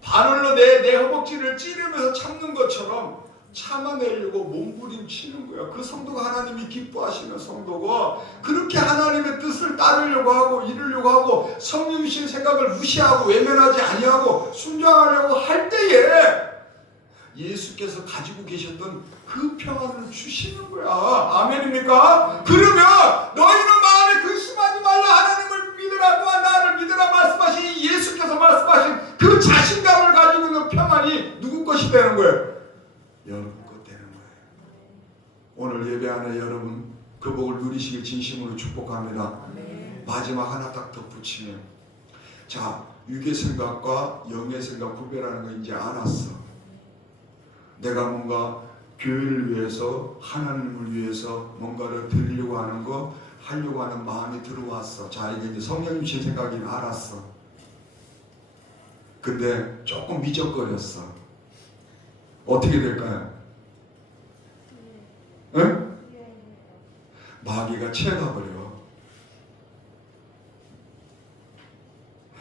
바늘로 내 허벅지를 찌르면서 참는 것처럼 참아내려고 몸부림치는 거야. 그 성도가 하나님이 기뻐하시는 성도고, 그렇게 하나님의 뜻을 따르려고 하고 이루려고 하고 성령이신 생각을 무시하고 외면하지 아니하고 순종하려고 할 때에 예수께서 가지고 계셨던 그 평안을 주시는 거야. 아멘입니까? 그러면 너희는 마음에 근심하지 말라. 하나님을 믿으라. 또한 나를 믿으라 말씀하신 예수께서 말씀하신 그 자신감을 가지고 있는 평안이 누구 것이 되는 거예요? 여러분 것 되는 거예요. 오늘 예배하는 여러분 그 복을 누리시길 진심으로 축복합니다. 마지막 하나 딱 덧붙이면, 자, 육의 생각과 영의 생각 구별하는 거 이제 알았어. 내가 뭔가 교회를 위해서 하나님을 위해서 뭔가를 드리려고 하는 거, 하려고 하는 마음이 들어왔어. 자, 이게 이제 성령님 신 생각이 알았어. 근데 조금 미적거렸어. 어떻게 될까요? 응? 마귀가 채가버려.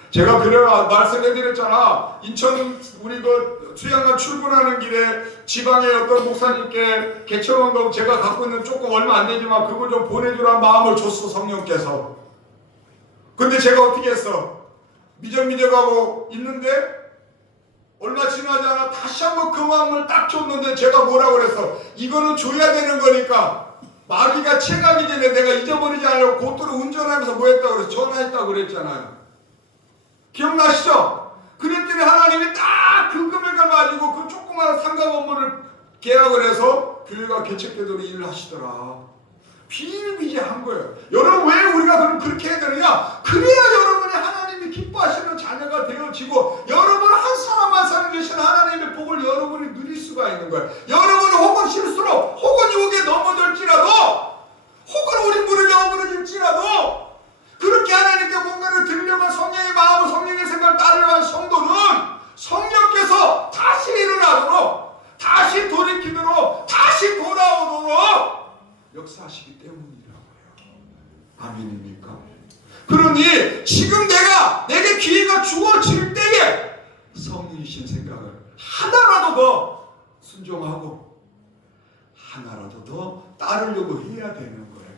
제가 그래 말씀해드렸잖아. 인천 우리 그 수양관 출근하는 길에 지방의 어떤 목사님께 개척원금 제가 갖고 있는 조금 얼마 안 되지만 그거 좀 보내주란 마음을 줬어, 성령께서. 근데 제가 어떻게 했어? 미적미적하고 있는데 얼마 지나지 않아 다시 한번 그 마음을 딱 줬는데 제가 뭐라고 그랬어? 이거는 줘야 되는 거니까 마귀가 채가기 전에 내가 잊어버리지 않으려고 고도로 운전하면서 뭐 했다고 그랬어? 전화했다고 그랬잖아요. 기억나시죠? 그랬더니 하나님이 딱 그 금액을 가지고 그 조그마한 상가 건물을 계약을 해서 교회가 개척되도록 일을 하시더라. 비일비재한 거예요. 여러분, 왜 우리가 그렇게 해야 되느냐? 그래야 여러분이 하나님이 기뻐하시는 자녀가 되어지고 여러분 한 사람 한 사람 계신 하나님의 복을 여러분이 누릴 수가 있는 거예요. 여러분은 혹은 실수로 혹은 유혹에 넘어질지라도 혹은 우리 무릎에 어그러질지라도 그렇게 하나님께 뭔가를 드리려면 성령의 마음을 성령의 생각을 따르려는 성도는 성령께서 다시 일어나도록 다시 돌이키도록 다시 돌아오도록 역사하시기 때문이라고요. 아멘입니까? 그러니 지금 내게 기회가 주어질 때에 성령이신 생각을 하나라도 더 순종하고 하나라도 더 따르려고 해야 되는 거예요.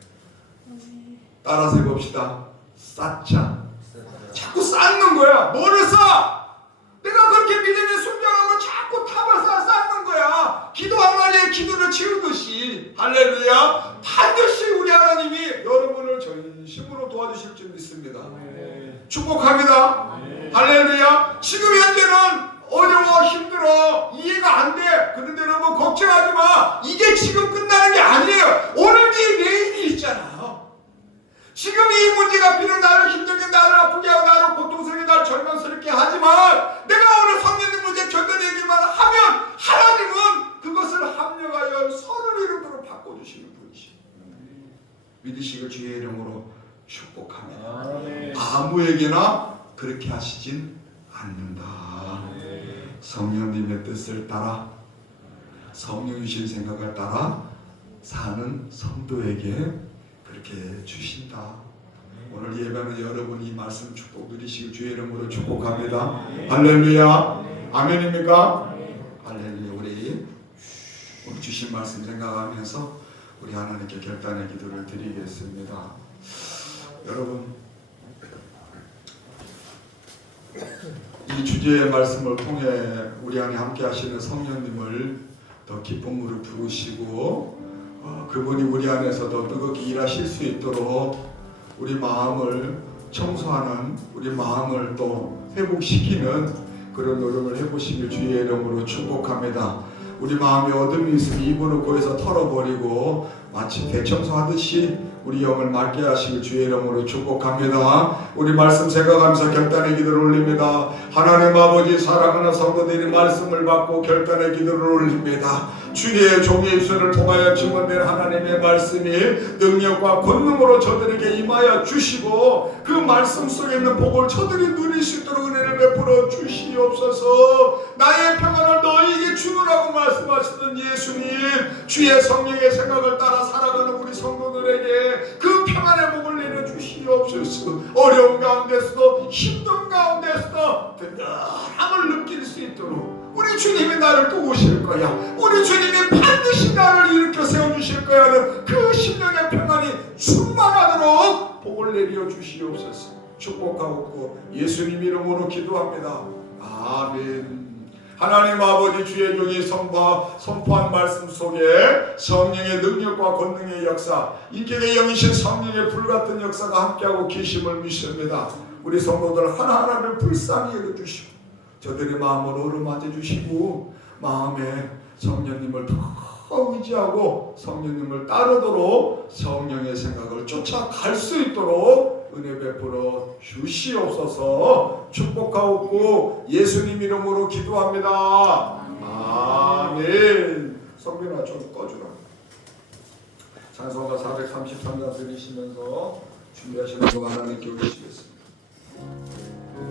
따라서 해봅시다. 쌓자. 자꾸 쌓는 거야. 뭐를 쌓아? 내가 그렇게 믿음의 순종하면 자꾸 탑을 쌓는 거야. 기도한 마리의 기도를 치우듯이. 할렐루야. 반드시 우리 하나님이 여러분을 전심으로 도와주실 줄 믿습니다. 축복합니다. 할렐루야. 지금 현재는 어려워, 힘들어, 이해가 안 돼. 그런데 여러분 걱정하지 마. 이게 지금 끝나는 게 아니에요. 오늘 뒤에 내일이 있잖아요. 지금 이 문제가 비록 나를 힘들게, 나를 아프게 하고, 나를 고통스럽게, 나를 절망스럽게 하지만 내가 오늘 성령님 문제 견뎌내기만 하면 하나님은 그것을 합력하여 선을 이루도록 바꿔주시는 분이시죠. 믿으시고 주의 이름으로 축복합니다. 아무에게나 그렇게 하시진 않는다. 성령님의 뜻을 따라, 성령이 주신 생각을 따라 사는 성도에게 그렇게 주신다. 오늘 예배는 여러분이 이 말씀 축복 누리시길 주의 이름으로 축복합니다. 할렐루야. 아멘입니까? 할렐루야. 우리 주신 말씀 생각하면서 우리 하나님께 결단의 기도를 드리겠습니다. 여러분, 이 주제의 말씀을 통해 우리 안에 함께 하시는 성령님을 더 기쁨으로 부르시고 그분이 우리 안에서 더 뜨겁게 일하실 수 있도록 우리 마음을 청소하는, 우리 마음을 또 회복시키는 그런 노력을 해보시길 주의 이름으로 축복합니다. 우리 마음에 어둠이 있으면 입으로 고에서 털어버리고 마치 대청소하듯이 우리 영을 맑게 하시길 주의 이름으로 축복합니다. 우리 말씀 생각하면서 결단의 기도를 올립니다. 하나님 아버지, 사랑하는 성도들이 말씀을 받고 결단의 기도를 올립니다. 주의 종의 입술을 통하여 증언된 하나님의 말씀이 능력과 권능으로 저들에게 임하여 주시고 그 말씀 속에 있는 복을 저들이 누릴 수 있도록 은혜를 베풀어 주시옵소서. 나의 평안을 너희에게 주노라고 말씀하시던 예수님, 주의 성령의 생각을 따라 살아가는 우리 성도들에게 그 평안의 복을 내려주시옵소서. 어려운 가운데서도 힘든 가운데서도 든든함을 느낄 수 있도록 우리 주님이 나를 도우실 거야, 우리 주님이 반드시 나를 일으켜 세워주실 거야 하는 그 심령의 평안이 충만하도록 복을 내려 주시옵소서. 축복하고 예수님 이름으로 기도합니다. 아멘. 하나님 아버지, 주의 종이 선포한 말씀 속에 성령의 능력과 권능의 역사, 인격의 영이신 성령의 불같은 역사가 함께하고 계심을 믿습니다. 우리 성도들 하나하나를 불쌍히 여겨주시고 저들의 마음을 어루만져 주시고 마음에 성령님을 더 의지하고 성령님을 따르도록 성령의 생각을 쫓아갈 수 있도록 은혜 베풀어 주시옵소서. 축복하옵고 예수님 이름으로 기도합니다. 아멘. 성빈아 좀 꺼주라. 찬송가 433장 들으시면서 준비하시는 거 하나님께 올리시겠습니다.